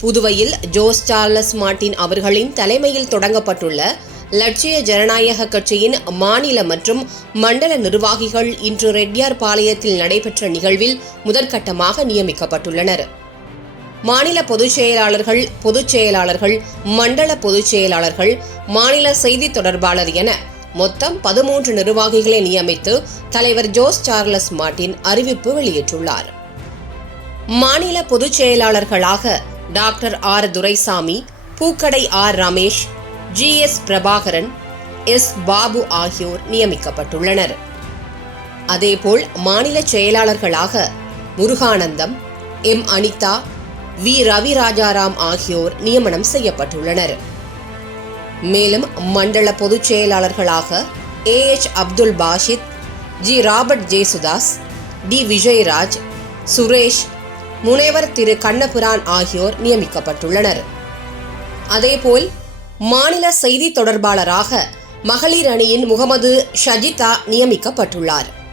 புதுவையில் Jose Charles Martin அவர்களின் தலைமையில் தொடங்கப்பட்டுள்ள லட்சிய ஜனநாயக கட்சியின் மாநில மற்றும் மண்டல நிர்வாகிகள் இன்று ரெட்டியார்பாளையத்தில் நடைபெற்ற நிகழ்வில் முதற்கட்டமாக நியமிக்கப்பட்டுள்ளனர். மாநில பொதுச் செயலாளர்கள், மண்டல பொதுச் செயலாளர்கள், மாநில செய்தி தொடர்பாளர் என மொத்தம் 13 நிர்வாகிகளை நியமித்து தலைவர் ஜோஸ் சார்லஸ் மார்ட்டின் அறிவிப்பு வெளியிட்டுள்ளார். மாநில பொதுச் செயலாளர்களாக doctor R. Duraisamy, Pookadai R. Ramesh, G S. Prabhakaran, S. Babu ஆகியோர் நியமிக்கப்பட்டுள்ளனர். அதேபோல் மாநில செயலாளர்களாக முருகானந்தம், எம். அனிதா, வி. ரவிராஜாராம் ஆகியோர் நியமனம் செய்யப்பட்டுள்ளனர். மேலும் மண்டல பொதுச் செயலாளர்களாக A H. Abdul Bashith, G. Robert Jesudas, T. Vijayaraj, Suresh, முனைவர் திரு கண்ணபுரான் ஆகியோர் நியமிக்கப்பட்டுள்ளனர். அதேபோல் மாநில செய்தி தொடர்பாளராக மகளிர் அணியின் முகமது ஷஜிதா நியமிக்கப்பட்டுள்ளார்.